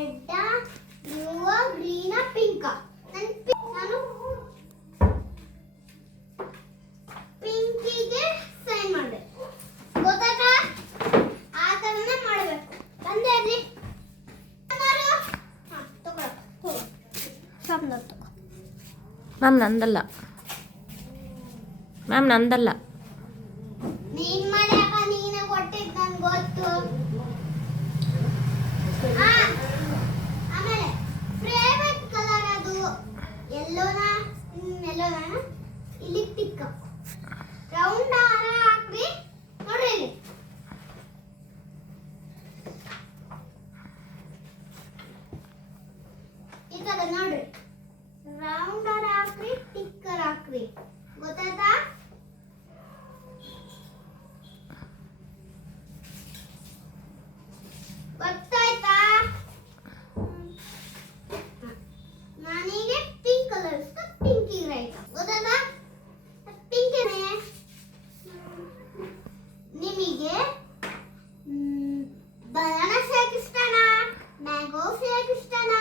Red blue green pink. ನಾನು ಪಿಂಕಿಗೆ sign ಮಾಡಿದೆ. ಗೊತ್ತಾಯ್ತಾ? ಆ ಥರನೇ ಮಾಡಬೇಕು. ಬಂದೆ ರೀ. ಮ್ಯಾಮ್ ನಂದಲ್ಲ, ಮ್ಯಾಮ್ ನಂದಲ್ಲ. ನೀನ್ ಮನೆಯಾಗ ನೀನೇ ಕೊಟ್ಟಿದ್ದು ನನ್ಗೆ ಗೊತ್ತು. ಆಮೇಲೆ ಫೇವರೆಟ್ ಕಲರ್ ಅದು ಎಲ್ಲೋನಾ ಇಲ್ಲಿ ಟಿಕ್ ರೌಂಡ್ ಹಾರ ಹಾಕ್ರಿ. ನೋಡ್ರಿ ಇಲ್ಲಿ ಈ ತರ ನೋಡ್ರಿ, ರೌಂಡ್ ಹಾರ ಹಾಕ್ರಿ, ಟಿಕ್ಕರ್ ಹಾಕ್ರಿ. ಗೊತ್ತಾಯ್ತಾ? ಗೊತ್ತಾಯ್ತಾ? ನಾನೀಗ ಪಿಂಕ್ ಕಲರ್ ಇಷ್ಟ, ಪಿಂಕ್ ರೈಟ್. ಗೊತ್ತಾಯ್ತಾ? ಪಿಂಕ್ ನಿಮಗೆ ಬನಾನಾ ಶೇಕ್ ಇಷ್ಟನಾ, ಮ್ಯಾಂಗೋ ಶೇಕ್ ಇಷ್ಟನಾ,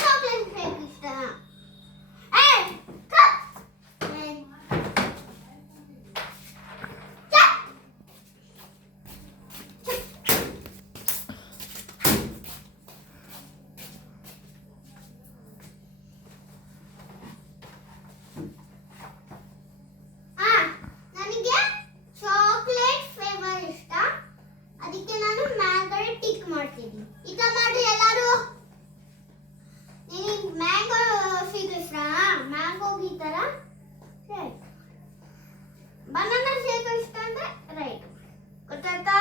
ಚಾಕ್ಲೇಟ್ ಶೇಕ್ ಇಷ್ಟನಾ? ನನಗೆ ಚಾಕ್ಲೇಟ್ ಫ್ಲೇವರ್ ಇಷ್ಟ, ಅದಕ್ಕೆ ನಾನು ಮ್ಯಾಂಗೋ ಟಿಕ್ ಮಾಡ್ತೀನಿ. ಈಗ ಮಾಡಿ ಎಲ್ಲರೂ. ನಿನಗೆ ಮ್ಯಾಂಗೋ ಶೇಕ್ ಇಷ್ಟ, ಮ್ಯಾಂಗೋ ಈ ತರ ರೈಟ್. ಬನಾನಾ ಶೇಕ್ ಇಷ್ಟ ಅಂದ್ರೆ ರೈಟ್. ಗೊತ್ತಾಯ್ತಾ?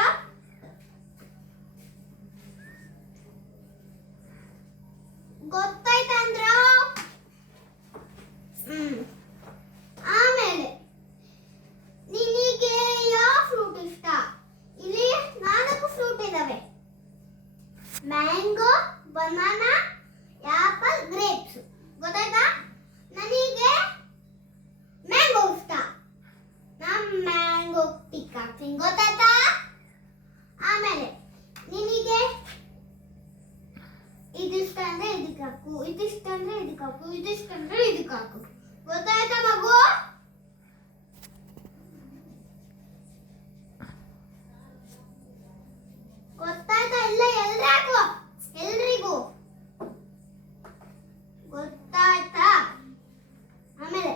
ಗೊತ್ತಾಯ್ತಂದ್ರ ಆಮೇಲೆ ನಿನಗೆ ಯಾವ ಫ್ರೂಟ್ ಇಷ್ಟ? ಇಲ್ಲಿ 4 ಫ್ರೂಟ್ ಇದಾವೆ. Mango, banana, apple, grapes. ಗೊತ್ತಾಯ್ತಾ? ನನಗೆ ಮ್ಯಾಂಗೋ ಇಷ್ಟ, ನಾನು ಮ್ಯಾಂಗೋ ಟಿಕ್ ಹಾಕ್ತೀನಿ. ಗೊತ್ತಾಯ್ತಾ? ಆಮೇಲೆ ನಿನಗೆ ಇದಿಷ್ಟ ಅಂದ್ರೆ ಇದಕ್ಕೆ ಹಾಕು, ಇದಿಷ್ಟ ಅಂದ್ರೆ ಇದಕ್ಕೆ ಹಾಕು, ಇದಿಷ್ಟ ಅಂದ್ರೆ ಇದಕ್ಕೆ ಹಾಕು. ಗೊತ್ತಾಯ್ತಾ ಮಗು? ಗೊತ್ತಾಯ್ತಾ? ಇಲ್ಲ ಎಲ್ರಿಗೂ ಗೊತ್ತಾಯ್ತಾ? ಆಮೇಲೆ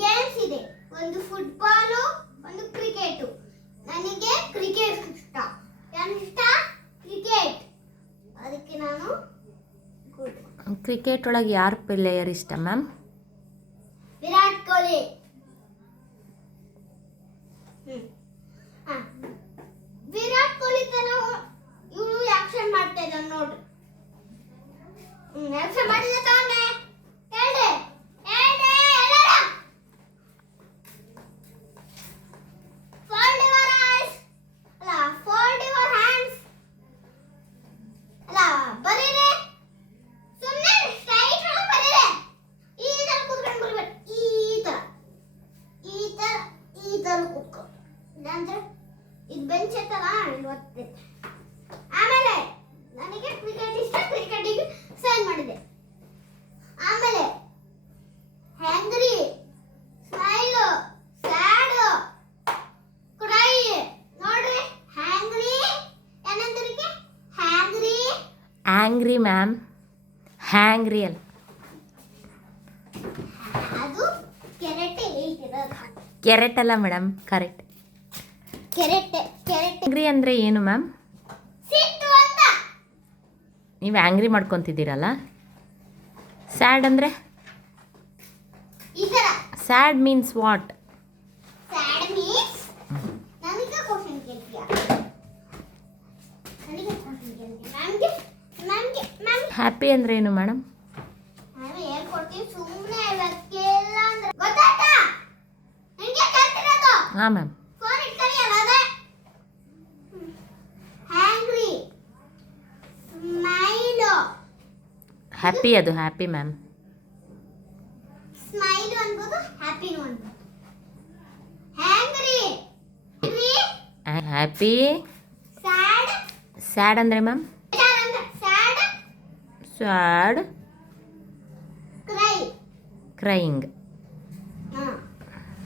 ಗೇಮ್ಸ್ ಇದೆ, ಒಂದು ಫುಟ್ಬಾಲು, ಒಂದು ಕ್ರಿಕೆಟ್. ನನಗೆ ಕ್ರಿಕೆಟ್ ಇಷ್ಟ. ಇಷ್ಟ ಕ್ರಿಕೆಟ್, ಅದಕ್ಕೆ ನಾನು ಕ್ರಿಕೆಟ್ ಒಳಗೆ ಯಾರು ಪ್ಲೇಯರ್ ಇಷ್ಟ ಮ್ಯಾಮ್? ವಿರಾಟ್ ಕೊಹ್ಲಿ. ವಿರಾಟ್ ಕೊಹ್ಲಿ ತರ ಇವನು ಆಕ್ಷನ್ ಮಾಡ್ತಾ ಇದ್ದಾನೆ ನೋಡ್ರಿ. ಆಕ್ಷನ್ ಮಾಡಿದ ತಾನೆ ಹೇಳಿ ಹೇಳಿ ಎಲ್ಲರ ಫೋಲ್ಡ್ ಯುವರ್ ಐಸ್ ಅಲ್ಲ ಫೋಲ್ಡ್ ಯುವರ್ ಹ್ಯಾಂಡ್ಸ್ ಅಲ್ಲ ಬರೀರಿ. ಸುಮ್ಮನೆ ಸ್ಟ್ರೈಟ್ ಒಳಗೆ ಬರೀರಿ. ಈ ತರ ಕೂತ್ಕೊಂಡು ಬರಬೇಕು. ಈ ತರ ಕೂತ್ಕೊ. ಇಲ್ಲಾಂದ್ರೆ ಇದು ಬೆಂಚ್ ಐತಲ್ಲ ಇವತ್ತೆ. ಆಮೇಲೆ ನನಗೆ ಕ್ರಿಕೆಟ್ ಇಷ್ಟ, ಕ್ರಿಕೆಟಿಗೆ ಸೈನ್ ಮಾಡಿದೆ. ಆಮೇಲೆ ಹ್ಯಾಂಗ್ರಿ, ಸ್ಮೈಲ್, ಸ್ಯಾಡ್, ಕ್ರೈ. ನೋಡ್ರಿ ಹ್ಯಾಂಗ್ರಿ ಏನಂದ್ರಿಗೆ? ಹ್ಯಾಂಗ್ರಿ ಆ್ಯಂಗ್ರಿ ಮ್ಯಾಮ್, ಹ್ಯಾಂಗ್ರಿ ಅಲ್ಲ. ಅದು ಕೆರೆಟೆ ಹೇಳ್ತಿರೋದು. ಕೆರೆಟ್ ಅಲ್ಲ ಮೇಡಮ್, ಕರೆಕ್ಟ್. ಕೆರೆಟೆ ಆ್ಯಂಗ್ರಿ ಅಂದರೆ ಏನು ಮ್ಯಾಮ್? ಸಿಟ್ಟು ಅಂತ. ನೀವು ಆ್ಯಂಗ್ರಿ ಮಾಡ್ಕೊತಿದ್ದೀರಲ್ಲ. ಸ್ಯಾಡ್ ಅಂದರೆ? ಈ ತರ sad means what? Sad means ನನಗೆ ಕ್ವಶ್ಚನ್ ಕೇಳ್ತೀಯಾ? ನನಗೆ ಕ್ವಶ್ಚನ್ ಕೇಳ್ತೀಯಾ? ಮ್ಯಾಮ್ಗೆ ಹ್ಯಾಪಿ ಅಂದರೆ ಏನು ಮೇಡಮ್? ನಾನು ಹೇಳ್ಕೊಡ್ತೀನಿ, ಸುಮ್ಮನೆ ಕೇಳಿಲ್ಲ ಅಂದ್ರೆ. ಗೊತ್ತಾಯ್ತಾ? ನಿನಗೆ ಕೇಳ್ತಿರೋದು. ಹಾಂ ಮ್ಯಾಮ್. ಫೋನ್ ಇಟ್ಕೊಳ್ಳಿಯಲ್ಲ ಅದೇ. Angry, smile. ಹ್ಯಾಪಿ, ಅದು ಹ್ಯಾಪಿ ಮ್ಯಾಮ್. ಸ್ಮೈಲ್ ಅನ್ಬೋದು, ಹ್ಯಾಪಿನೂ ಅನ್ಬೋದು. Angry, happy. ಸ್ಯಾಡ್. ಸ್ಯಾಡ್ ಅಂದರೆ ma'am? Sad sad cry. Crying.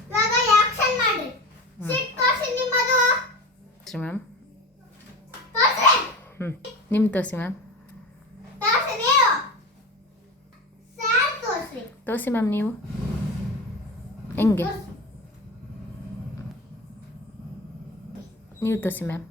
ಇವಾಗ ಆಕ್ಷನ್ ಮಾಡ್ರಿ. ಸಿಟ್ ತೋರ್ಸಿ ನಿಮ್ಮದು. ಮ್ಯಾಮ್. ತೋರ್ಸ್ರಿ. ನಿಮ್ಮ ತೋರಿಸಿ ಮ್ಯಾಮ್. ತೋರ್ಸಿ ನೀವು. ಸ್ಯಾಡ್ ತೋರ್ಸ್ರಿ. ತೋರಿಸಿ ಮ್ಯಾಮ್ ನೀವು. ಹೆಂಗೆ? ನೀವು ತೋರಿಸಿ ಮ್ಯಾಮ್.